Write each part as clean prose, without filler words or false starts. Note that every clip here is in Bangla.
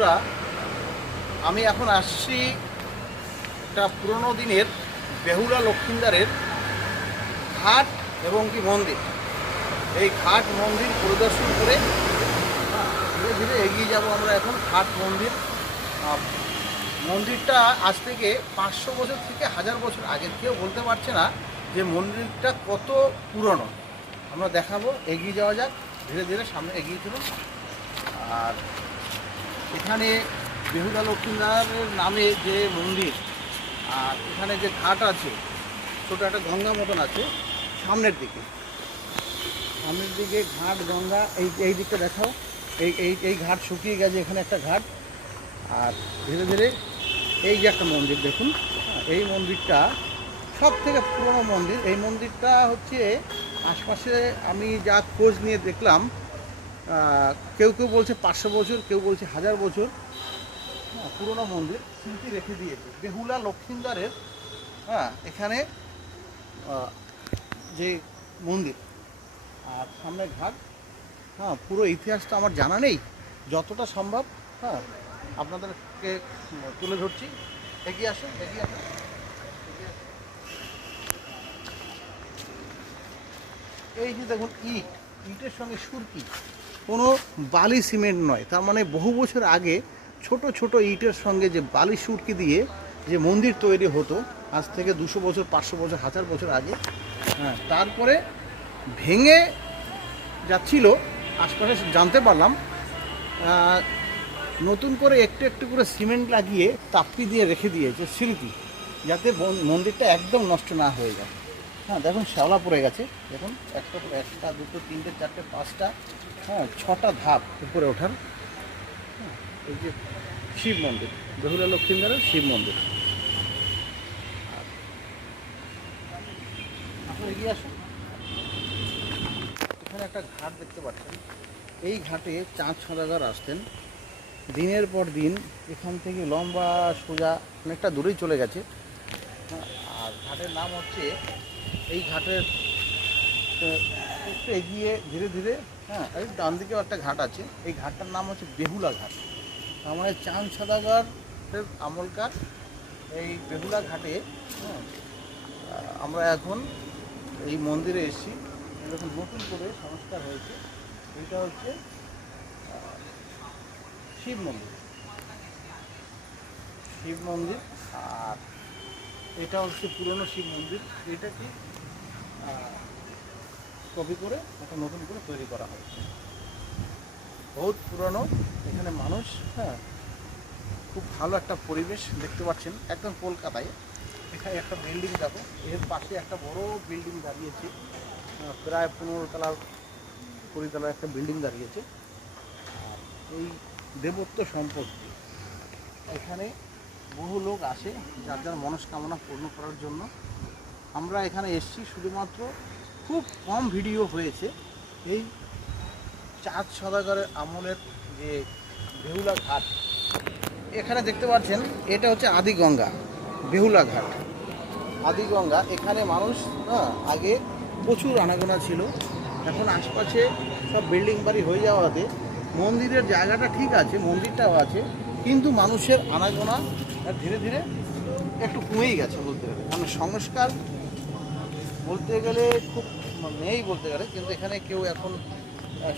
বন্ধুরা, আমি এখন আসছি একটা পুরনো দিনের বেহুলা লক্ষিন্দারের ঘাট এবং কি মন্দির। এই ঘাট মন্দির পরিদর্শন করে ধীরে ধীরে এগিয়ে যাব আমরা এখন ঘাট মন্দির। মন্দিরটা আজ থেকে 500 বছর থেকে 1000 বছর আগের, কেউ বলতে পারছে না যে মন্দিরটা কত পুরনো। আমরা দেখাবো, এগিয়ে যাওয়া যাক, ধীরে ধীরে সামনে এগিয়ে চলুন। আর এখানে বেহুলা লক্ষিন্দারের নামে যে মন্দির, আর এখানে যে ঘাট আছে, ছোটো একটা গঙ্গা মতন আছে সামনের দিকে ঘাট গঙ্গা। এই দিকটা দেখাও, এই ঘাট শুকিয়ে গেছে, এখানে একটা ঘাট। আর ধীরে ধীরে এই যে একটা মন্দির দেখুন, এই মন্দিরটা সব থেকে পুরনো মন্দির। এই মন্দিরটা হচ্ছে আশপাশে আমি যা খোঁজ নিয়ে দেখলাম, কেউ কেউ বলছে 500 বছর, কেউ বলছে 1000 বছর। পুরনো মন্দির, স্মৃতি রেখে দিয়েছে বেহুলা লক্ষিন্দারের। এখানে যে মন্দির আর সামনে ঘাট। পুরো ইতিহাসটা আমার জানা নেই, যতটা সম্ভব আপনাদেরকে তুলে ধরছি। এগিয়ে আসুন, এগিয়ে আসুন। এই যে দেখুন, ইটের সঙ্গে সুরকি, কোনো বালি সিমেন্ট নয়। তার মানে বহু বছর আগে ছোট ছোট ইটের সঙ্গে যে বালি সুরকি দিয়ে যে মন্দির তৈরি হতো, আজ থেকে 200 বছর, 500 বছর, 1000 বছর আগে। তারপরে ভেঙে যাচ্ছিল, আশপাশে জানতে পারলাম নতুন করে একটু একটু করে সিমেন্ট লাগিয়ে তাপ্পি দিয়ে রেখে দিয়েছে স্মৃতি, যাতে মন্দিরটা একদম নষ্ট না হয়ে যায়। দেখুন শ্যাওলা পড়ে গেছে, দেখুন একটা দুটো তিনটে চারটে পাঁচটা 6টা ধাপ উপরে ওঠার। এই যে শিব মন্দির, বেহুলা লক্ষিন্দারের শিব মন্দির। আপনি এগিয়ে আসুন। এখানে একটা ঘাট দেখতে পাচ্ছেন, এই ঘাটে চাঁদ সওদাগর আসতেন দিনের পর দিন। এখান থেকে লম্বা সোজা অনেকটা দূরেই চলে গেছে। আর ঘাটের নাম হচ্ছে, এই ঘাটের একটু এগিয়ে ধীরে ধীরে এই ডান দিকেও একটা ঘাট আছে, এই ঘাটটার নাম হচ্ছে বেহুলা ঘাট। তার মানে চাঁদ সওদাগরের আমলকার এই বেহুলা ঘাটে আমরা এখন এই মন্দিরে এসেছি। যখন নতুন করে সংস্কার হয়েছে, এটা হচ্ছে শিব মন্দির। আর এটা হচ্ছে পুরনো শিব মন্দির। এটাকে কপি করে একটা নতুন করে তৈরি করা হয়েছে, বহুত পুরনো। এখানে মানুষ খুব ভালো একটা পরিবেশ দেখতে পাচ্ছেন, একদম কলকাতায়। এখানে একটা বিল্ডিং দেখো, এর পাশে একটা বড় বিল্ডিং দাঁড়িয়েছে, প্রায় 15 তলার 20 তলার একটা বিল্ডিং দাঁড়িয়েছে। আর এই দেবত্ব সম্পত্তি, এখানে বহু লোক আসে যার যার মনস্কামনা পূর্ণ করার জন্য। আমরা এখানে এসেছি শুধুমাত্র, খুব কম ভিডিও হয়েছে এই চাঁদ সওদাগরের আমলের যে বেহুলা ঘাট। এখানে দেখতে পাচ্ছেন, এটা হচ্ছে আদিগঙ্গা, বেহুলা ঘাট আদিগঙ্গা। এখানে মানুষ আগে প্রচুর আনাগোনা ছিল। এখন আশপাশে সব বিল্ডিং বাড়ি হয়ে যাওয়াতে মন্দিরের জায়গাটা ঠিক আছে, মন্দিরটাও আছে, কিন্তু মানুষের আনাগোনা ধীরে ধীরে একটু কমেই গেছে বলতে গেলে। কারণ সংস্কার বলতে গেলে খুব নেই বলতে গেলে, কিন্তু এখানে কেউ এখন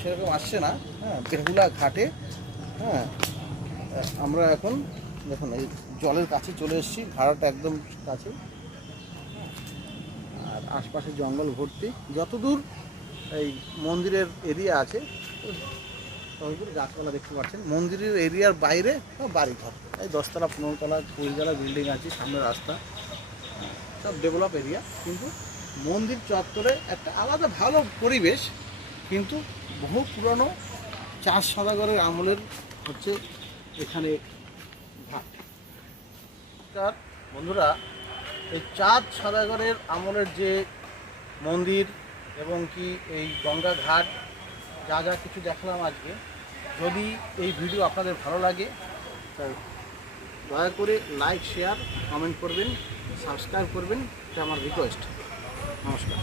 সেরকম আসছে না। বেহুলা ঘাটে আমরা এখন দেখুন এই জলের কাছে চলে এসেছি, ঘাটটা একদম কাছে। আর আশপাশে জঙ্গল ভর্তি, যতদূর এই মন্দিরের এরিয়া আছে সবগুলো গাছপালা দেখতে পাচ্ছেন। মন্দিরের এরিয়ার বাইরে বাড়িঘর, এই 10 তলা 15 তলা 20 তলা বিল্ডিং আছে, সামনে রাস্তা, সব ডেভেলপ এরিয়া। কিন্তু মন্দির চত্বরে একটা আলাদা ভালো পরিবেশ, কিন্তু বহু পুরনো চাঁদ সওদাগরের আমলের হচ্ছে এখানে ঘাট। বন্ধুরা, এই চাঁদ সওদাগরের আমলের যে মন্দির এবং কি এই গঙ্গা ঘাট, যা যা কিছু দেখলাম আজকে, যদি এই ভিডিও আপনাদের ভালো লাগে দয়া করে লাইক, শেয়ার, কমেন্ট করবেন, সাবস্ক্রাইব করবেন, এটা আমার রিকোয়েস্ট। নমস্কার।